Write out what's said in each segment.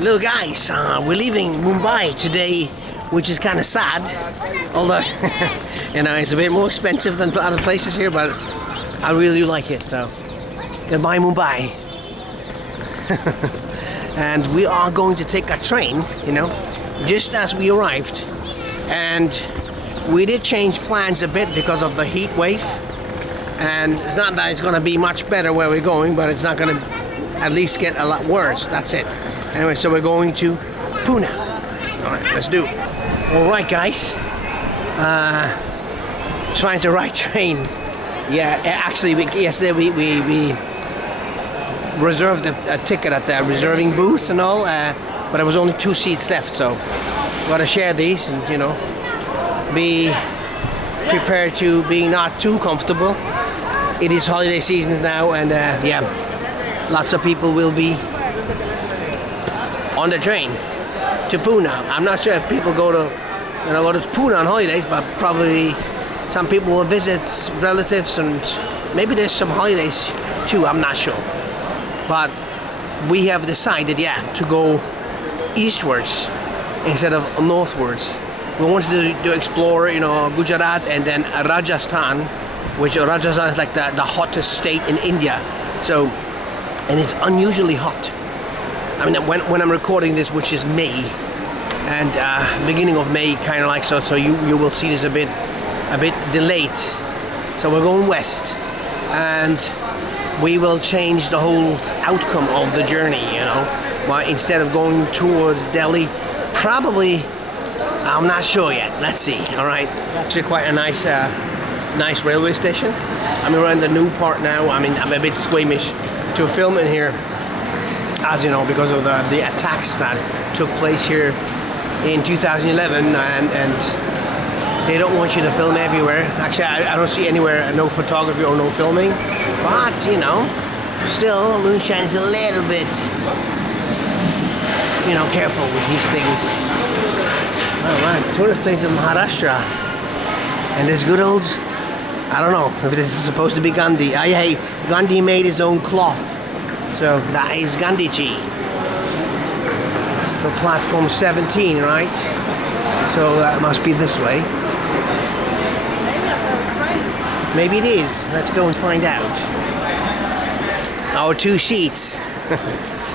hello guys, we're leaving Mumbai today, which is kind of sad, although you know, it's a bit more expensive than other places here, but I really like it, so goodbye Mumbai. And we are going to take a train, you know, just as we arrived, and we did change plans a bit because of the heat wave, and it's not that it's going to be much better where we're going, but it's not going to at least get a lot worse. That's it. Anyway, so we're going to Pune. All right, let's do it. All right, guys. Trying to ride train. Yeah, actually, yesterday we reserved a ticket at the reserving booth and all, but there was only 2 seats left, so gotta share these and, you know, be prepared to be not too comfortable. It is holiday seasons now, and yeah, lots of people will be on the train to Pune. I'm not sure if people go to Pune on holidays, but probably some people will visit relatives, and maybe there's some holidays too, I'm not sure. But we have decided, yeah, to go eastwards instead of northwards. We wanted to explore, you know, Gujarat and then Rajasthan, which Rajasthan is like the hottest state in India. So, and it's unusually hot. I mean, when I'm recording this, which is May, and beginning of May, kind of like so you will see this a bit delayed. So we're going west, and we will change the whole outcome of the journey, you know. Well, instead of going towards Delhi, probably, I'm not sure yet. Let's see. All right. Actually, quite a nice railway station. I mean, we're in the new part now. I mean, I'm a bit squeamish to film in here, as you know, because of the attacks that took place here in 2011, and they don't want you to film everywhere. Actually, I don't see anywhere no photography or no filming, but you know, still Moonshine is a little bit, you know, careful with these things. All right, tourist place in Maharashtra, and this good old, I don't know if this is supposed to be Gandhi. Yeah, Gandhi made his own cloth. So that is Gandhiji. So platform 17, right? So that must be this way. Maybe it is. Let's go and find out. Our 2 seats.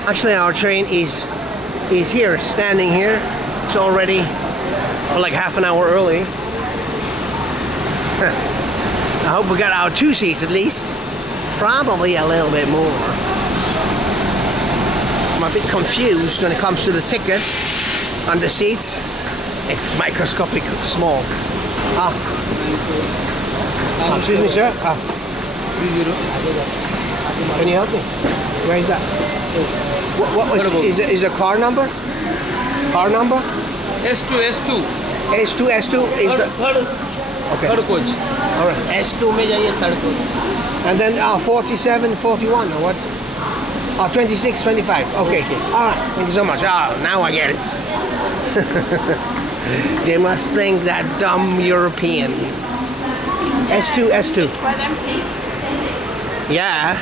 Actually, our train is here, standing here. It's already like half an hour early. I hope we got our 2 seats at least. Probably a little bit more. I'm a bit confused when it comes to the ticket on the seats. It's microscopic small. Excuse me, sir. Can you help me? Where is that? What was is a car number? Car number? S2 is the third. Okay. Third coach. All right. S2 में जाइए third coach. And then 47, 41 or what? 26, 25. Okay. All right. Thank you so much. Now I get it. They must think that dumb European. S2. Quite empty. Yeah.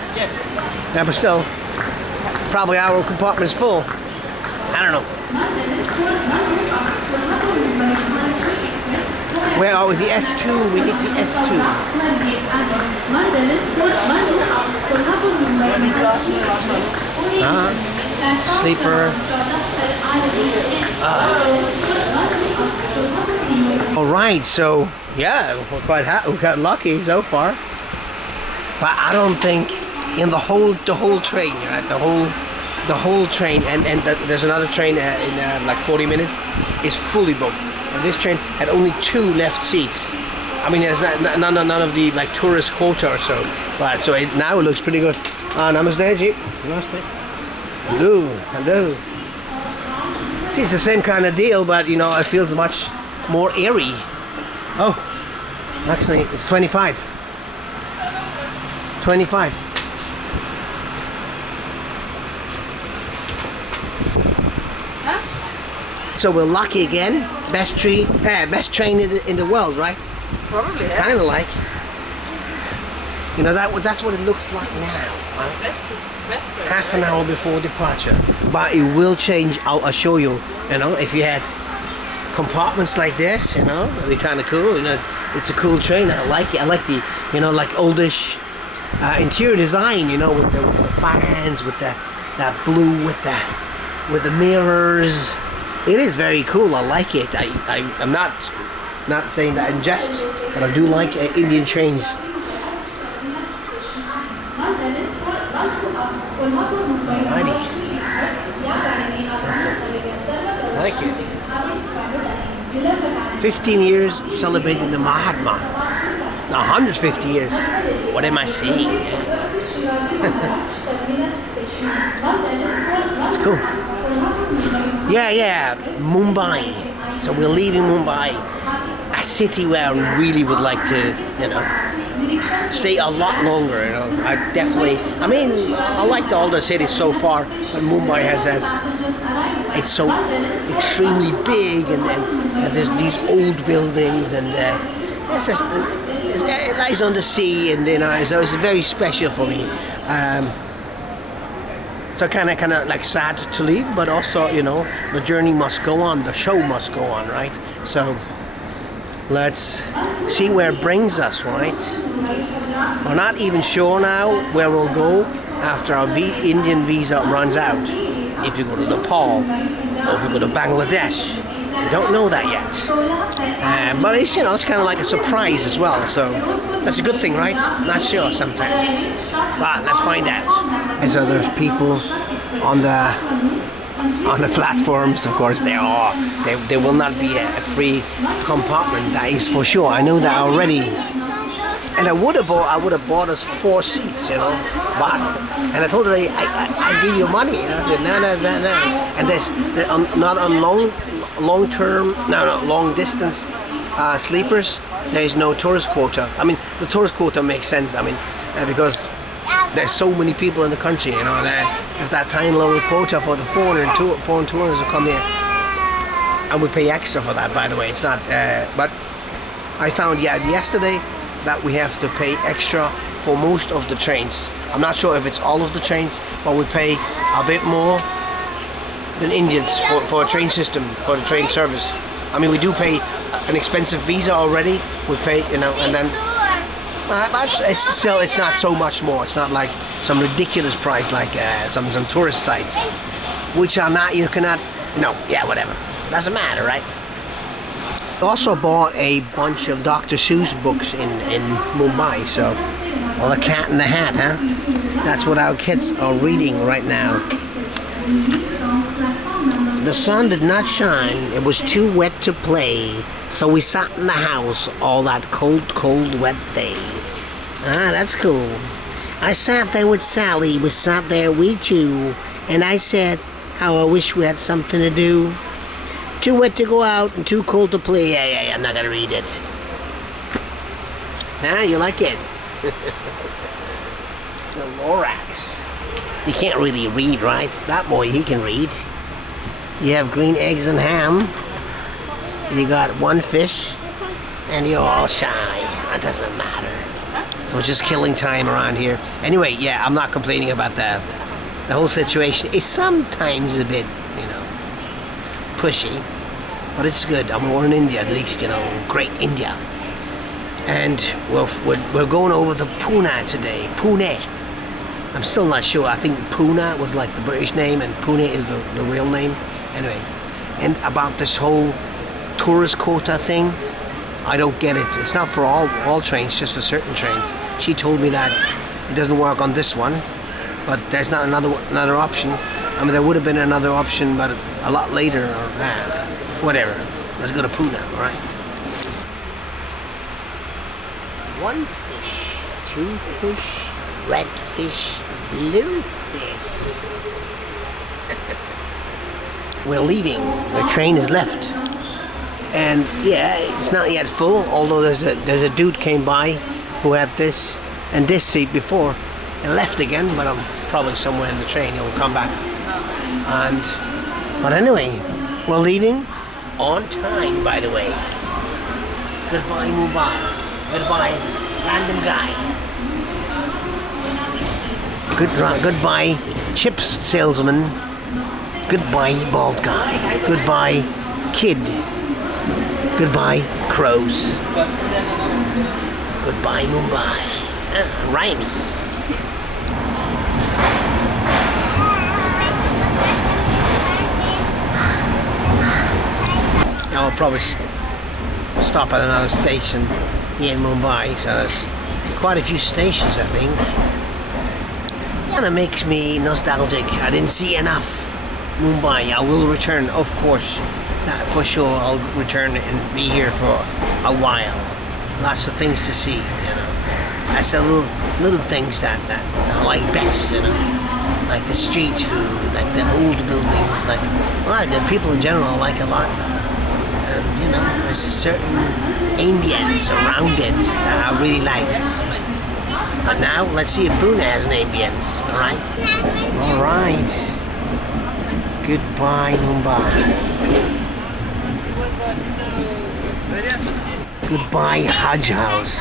Yeah, but still, probably our compartment is full. I don't know. Where are we? The S2. We need the S2. Sleeper. All right. So yeah, we're quite we got lucky so far. But I don't think in the whole train, right? The whole train, and there's another train in like 40 minutes is fully booked. And this train had only 2 left seats. I mean, there's none of the like tourist quota or so. But so now it looks pretty good. Namaste, Ji. Namaste. Hello. See, it's the same kind of deal, but you know, it feels much more airy. Oh, actually, it's 25. 25. Huh? So we're lucky again. Best train in the world, right? Probably, yeah. Kind of like. You know, that's what it looks like now, right? half an hour before departure. But it will change. I'll show you. You know, if you had compartments like this, you know, it'd be kind of cool. You know, it's a cool train. I like it. I like the, you know, like oldish interior design. You know, with the fans, with that blue, with the mirrors. It is very cool. I like it. I'm not saying that in jest, but I do like Indian trains. Alrighty. I like it. 15 years celebrating the Mahatma. 150 years. What am I saying? It's cool. Yeah, Mumbai. So we're leaving Mumbai, a city where I really would like to, you know, stay a lot longer. You know, I liked all the cities so far, but Mumbai has it's so extremely big, and there's these old buildings, and it lies on the sea, and you know, so it's very special for me. So kind of like sad to leave, but also, you know, the journey must go on, the show must go on, right? So let's see where it brings us, right? We're not even sure now where we'll go after our Indian visa runs out. If you go to Nepal or if you go to Bangladesh, we don't know that yet. But it's, you know, it's kind of like a surprise as well. So that's a good thing, right? Not sure sometimes. But let's find out. And so there's people on the platforms. Of course, there will not be a free compartment. That is for sure. I know that already. And I would have bought us 4 seats, you know. And I told her I give you money. And I said no. And there's not on long distance sleepers. There is no tourist quota. I mean, the tourist quota makes sense. I mean, because there's so many people in the country, you know. If that tiny little quota for the foreign tourists will come here, and we pay extra for that. By the way, it's not. But I found yesterday that we have to pay extra for most of the trains. I'm not sure if it's all of the trains, but we pay a bit more than Indians for a train system, for the train service. I mean, we do pay an expensive visa already. We pay, you know, and then it's not so much more. It's not like some ridiculous price like some tourist sites, which are not, you cannot, whatever. Doesn't matter, right? Also bought a bunch of Dr. Seuss books in Mumbai, so The Cat in the Hat, huh? That's what our kids are reading right now. The sun did not shine, it was too wet to play, so we sat in the house all that cold, wet day. Ah, that's cool. I sat there with Sally, we sat there, we two, and I said, how I wish we had something to do. Too wet to go out and too cold to play. Yeah, I'm not gonna read it. You like it? The Lorax. You can't really read, right? That boy, he can read. You have green eggs and ham. You got one fish, and you're all shy. That doesn't matter. So it's just killing time around here. Anyway, yeah, I'm not complaining about the whole situation. It's sometimes a bit, pushy, but it's good. I mean, we're in India at least, great India. And we're going over to Pune today. Pune. I'm still not sure. I think Pune was like the British name and Pune is the real name. Anyway, and about this whole tourist quota thing, I don't get it. It's not for all trains, just for certain trains. She told me that it doesn't work on this one, but there's not another option. I mean, there would have been another option, but a lot later, or whatever. Let's go to Pune, all right? One fish, two fish, red fish, blue fish. We're leaving. The train is left. And yeah, it's not yet full, although there's a dude came by who had this and this seat before and left again, but I'm probably somewhere in the train. He'll come back. But anyway, we're leaving on time, by the way. Goodbye, Mumbai. Goodbye, random guy. Goodbye, chips salesman. Goodbye, bald guy. Goodbye, kid. Goodbye, crows. Goodbye, Mumbai. Rhymes. I'll probably stop at another station here in Mumbai, so there's quite a few stations, I think. And it makes me nostalgic. I didn't see enough Mumbai. I will return, of course. That for sure, I'll return and be here for a while. Lots of things to see, you know. That's the little things that I like best, you know. Like the street food, like the old buildings, like the people in general I like a lot. And you know, there's a certain ambience around it that I really liked. But now, let's see if Pune has an ambience, alright? Alright. Goodbye, Mumbai. Goodbye, Hajj House.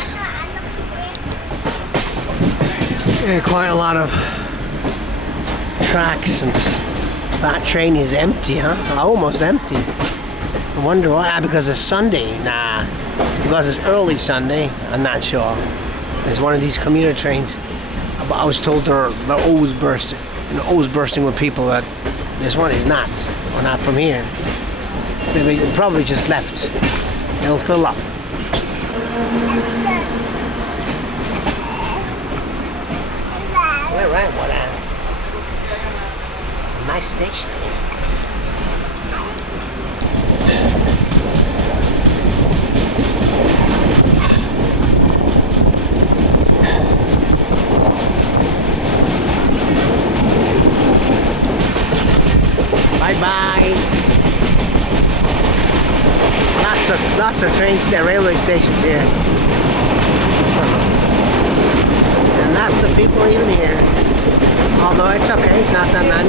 Yeah, quite a lot of tracks, and that train is empty, huh? Almost empty. I wonder why. Because it's Sunday? Nah. Because it's early Sunday? I'm not sure. It's one of these commuter trains. I was told they're always bursting. Always bursting with people. That this one is not. Or not from here. They probably just left. It'll fill up. Right, what a nice station. Bye-bye. Lots of trains there, railway stations here. And lots of people even here. Although it's okay, it's not that many.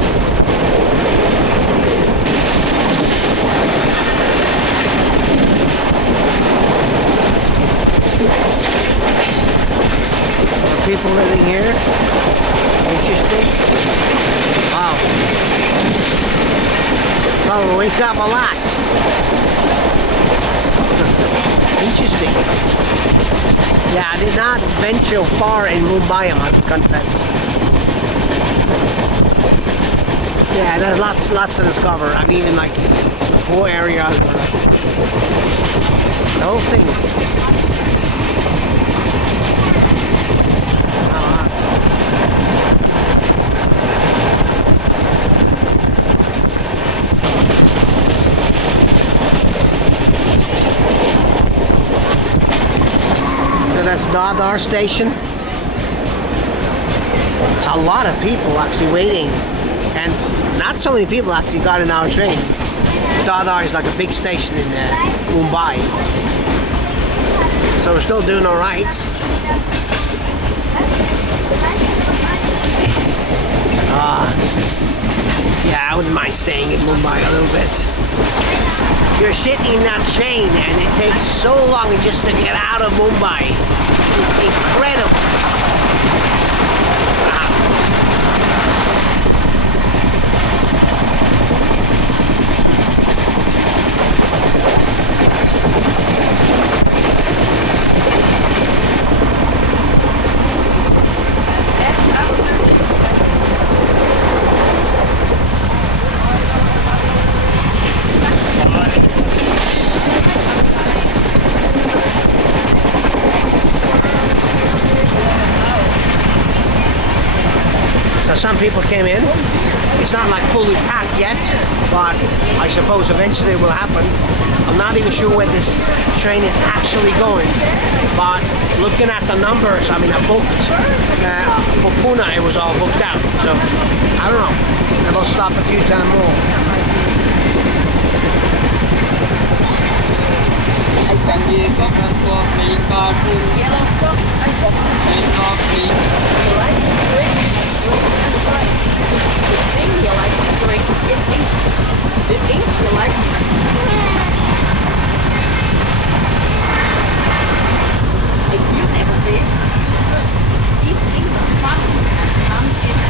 More people living here. Interesting. Wow. Probably wake up a lot. Interesting. Yeah, I did not venture far in Mumbai, I must confess. Yeah, there's lots to discover. I mean, in like the poor areas, the whole thing. That's Dadar station. There's a lot of people actually waiting, and not so many people actually got in our train. Dadar is like a big station in Mumbai, so we're still doing all right. Yeah, I wouldn't mind staying in Mumbai a little bit. You're sitting in that train and it takes so long just to get out of Mumbai. It's incredible. Wow. Some people came in. It's not like fully packed yet, but I suppose eventually it will happen. I'm not even sure where this train is actually going, but looking at the numbers, I mean, I booked for Pune, it was all booked out. So I don't know. And I'll stop a few times more. The thing he likes to drink is ink. The ink he likes to drink. If you never did, you should. These things are fun and some is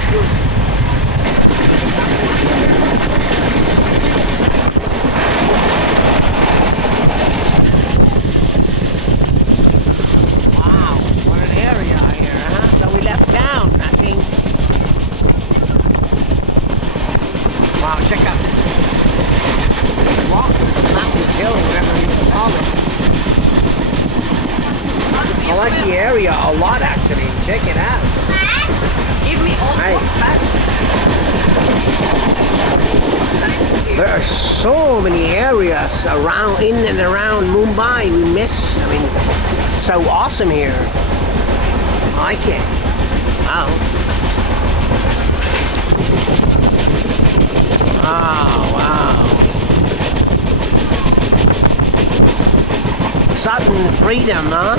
Rock, mountain, hill, whatever you call it. I like the area a lot actually. Check it out. Give me all the books back. There are so many areas around, in and around Mumbai we miss. I mean, it's so awesome here. I like it. Wow. Oh, wow. Sudden freedom, huh?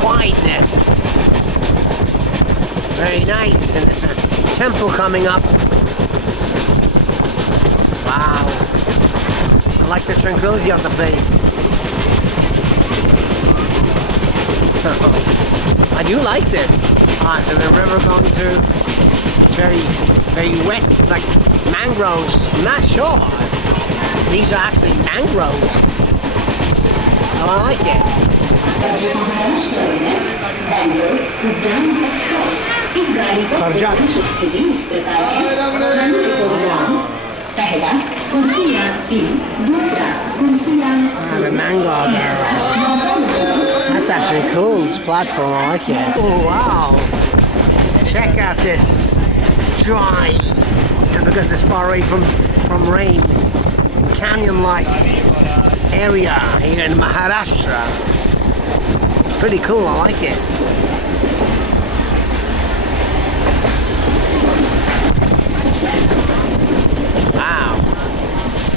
Quietness. Very nice. And there's a temple coming up. Wow. I like the tranquility of the place. I do like this. Ah, so the river going through. It's very, very wet. It's like mangroves. I'm not sure. These are actually mangroves. Oh, I like it. Karjat. The mango there. That's actually cool. This platform, I like it. Oh wow! Check out this dry, and because it's far away from rain, canyon-like area here in Maharashtra. Pretty cool. I like it.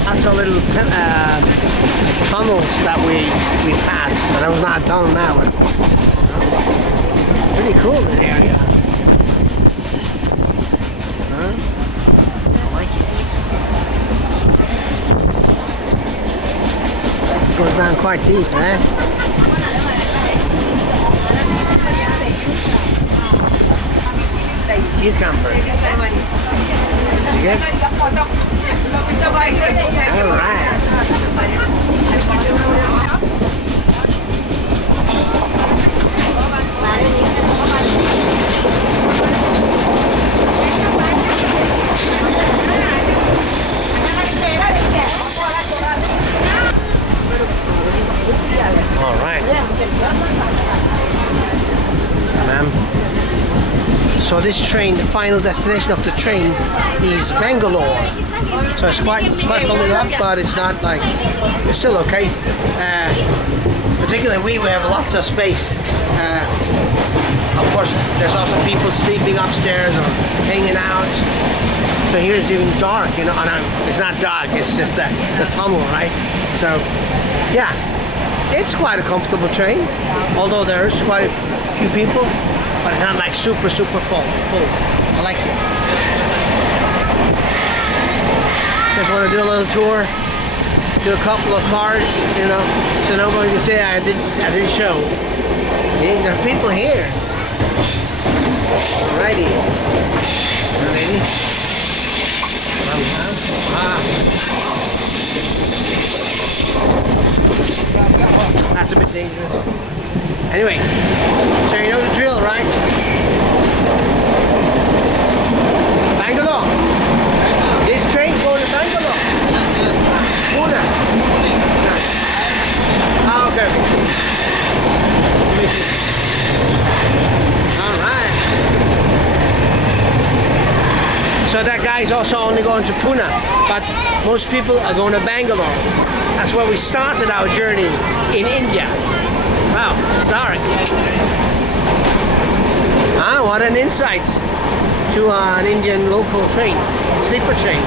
That's a little tunnels that we passed, and that was not a tunnel now. But, pretty cool, this area. Huh? I like it. It goes down quite deep, eh? Cucumber. Is it good? All right. All right. Ma'am. So this train, the final destination of the train is Bangalore. So it's quite filling up, but it's not like, it's still okay. Particularly we have lots of space. Of course, there's also people sleeping upstairs or hanging out. So here it's even dark, you know. It's not dark, it's just the tunnel, right? So, yeah, it's quite a comfortable train. Although there's quite a few people, but it's not like super full. I like it. Just want to do a little tour, do a couple of cars, you know, so nobody can say I didn't show. Yeah, there are people here. Alrighty. Alrighty. That's a bit dangerous. Anyway, so you know the drill, right? Bangalore. This train going to Bangalore. Pune. Ah, okay. All right. So that guy's also only going to Pune, but most people are going to Bangalore. That's where we started our journey in India. Wow, it's dark. Ah, what an insight to an Indian local train, sleeper train.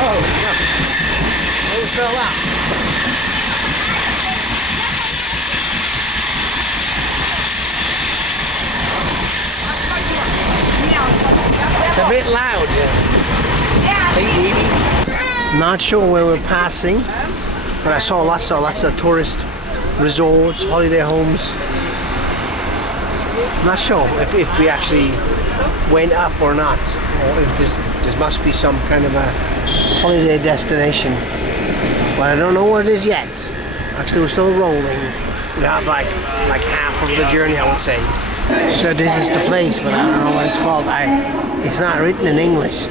Oh, no. It fell out. It's a bit loud. Hey, baby. Not sure where we're passing, but I saw lots of tourist resorts, holiday homes. Not sure if we actually went up or not, or if this must be some kind of a holiday destination. But I don't know what it is yet. Actually, we're still rolling. We have like half of the journey, I would say. So this is the place, but I don't know what it's called. It's not written in English.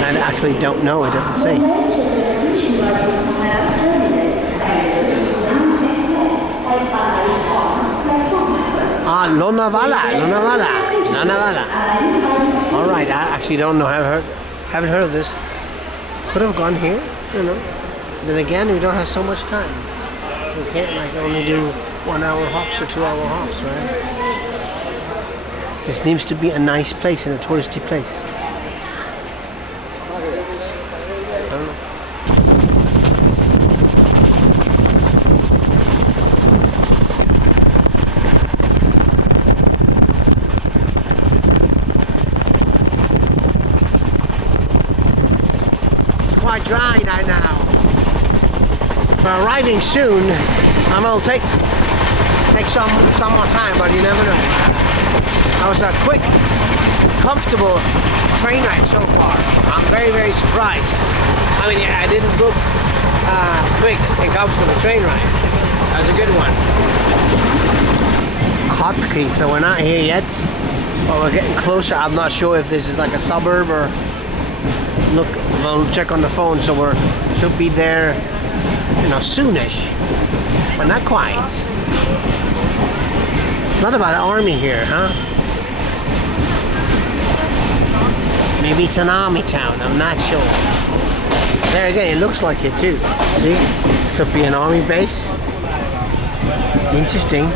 I actually don't know. It doesn't say. Lonavala. All right, I actually don't know. Haven't heard of this. Could have gone here, you know. Then again, we don't have so much time. We can't like only do 1 hour hops or 2 hour hops, right? This seems to be a nice place and a touristy place. I don't know. Quite dry right now. We're arriving soon. I'm gonna take some more time, but you never know. That was a quick and comfortable train ride so far. I'm very, very surprised. I mean, I didn't book a quick and comfortable train ride. That was a good one. Kotka, so we're not here yet, but we're getting closer. I'm not sure if this is like a suburb or look, we'll check on the phone, so we should be there, you know, soonish, but not quite. It's not about an army here, huh? Maybe it's an army town, I'm not sure. There again, it looks like it too. See? It could be an army base. Interesting.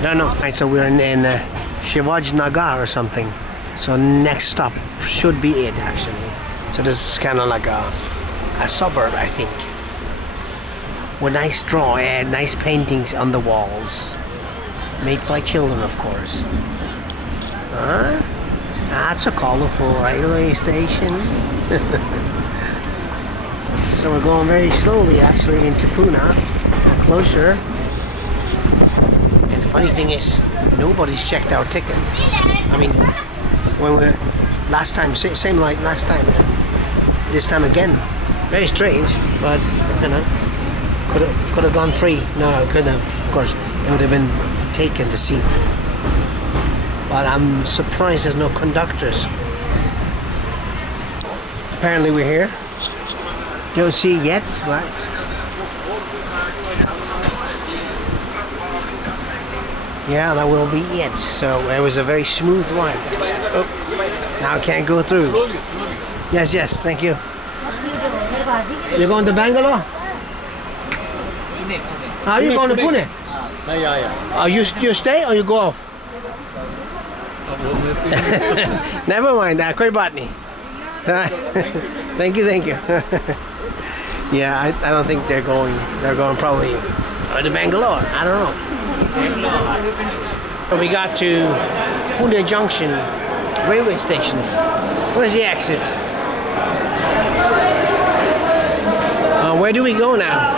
I don't know. Right, so we're in Shivaji Nagar or something. So next stop should be it, actually. So this is kind of like a suburb, I think. With nice drawing and nice paintings on the walls. Made by children, of course. That's a colorful railway station. So we're going very slowly, actually, into Pune. Closer. And the funny thing is, nobody's checked our ticket. I mean, when we last time, same like last time, this time again. Very strange, but you know, could have gone free. No, it couldn't have. Of course, it would have been taken the seat. But I'm surprised there's no conductors. Apparently we're here. Don't see it yet, right? Yeah, that will be it. So it was a very smooth ride. Oh, now I can't go through. Yes, thank you. You're going to Bangalore? Are you going to Pune? Yeah. Are you stay or you go off? Never mind, koi baat nahi. Thank you. Yeah, I don't think they're going probably to Bangalore. I don't know. We got to Pune Junction railway station. Where's the exit? Where do we go now?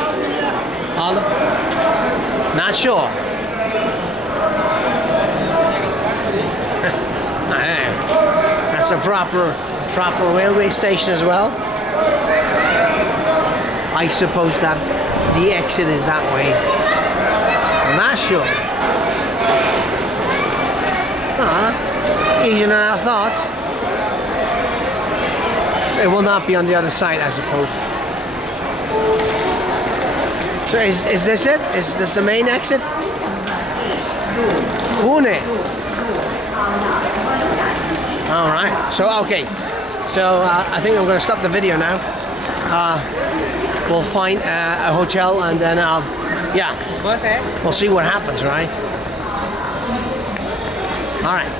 Not sure. That's a proper railway station as well. I suppose that the exit is that way. I'm not sure. Easier than I thought. It will not be on the other side, I suppose. So is this it? Is this the main exit? Pune. All right. So okay. So I think I'm going to stop the video now. We'll find a hotel and then we'll see what happens, right? All right.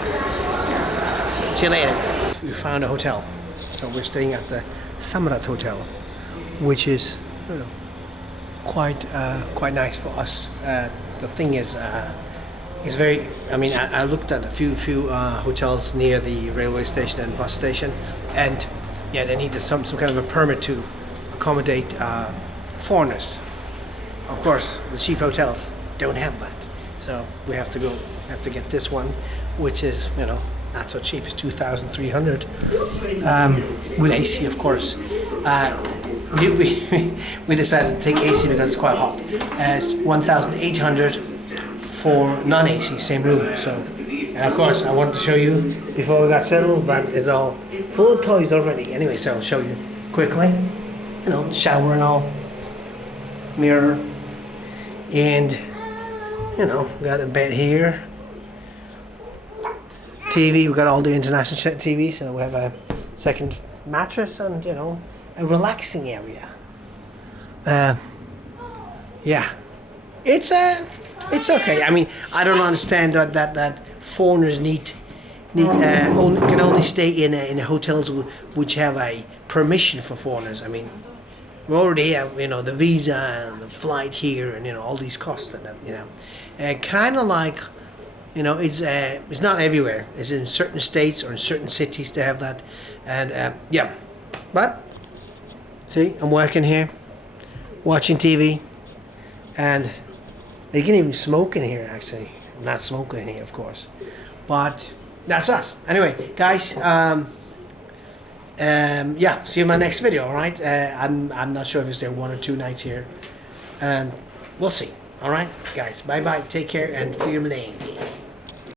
See you later. We found a hotel, so we're staying at the Samrat Hotel, which is, you know, quite nice for us. The thing is, it's very. I mean, I looked at a few hotels near the railway station and bus station, and yeah, they needed some kind of a permit to accommodate foreigners. Of course, the cheap hotels don't have that, so we have to get this one, which is, you know, not so cheap. It's 2,300 with AC, of course. We decided to take AC because it's quite hot. It's 1,800 for non-AC, same room. So, and of course, I wanted to show you before we got settled, but it's all full of toys already. Anyway, so I'll show you quickly. You know, shower and all, mirror, and you know, got a bed here. TV, we got all the international TVs, so we have a second mattress and, you know, a relaxing area. Yeah, it's okay. I mean, I don't understand that foreigners can only stay in hotels which have a permission for foreigners. I mean, we already have, you know, the visa and the flight here, and, you know, all these costs and you know, kind of like, you know, it's not everywhere. It's in certain states or in certain cities to have that, and yeah. But see, I'm working here, watching TV, and you can even smoke in here. Actually, I'm not smoking in here, of course, but that's us. Anyway, guys. Yeah, see you in my next video. All right. I'm not sure if it's there 1 or 2 nights here, and we'll see. All right, guys. Bye bye. Take care and feel me.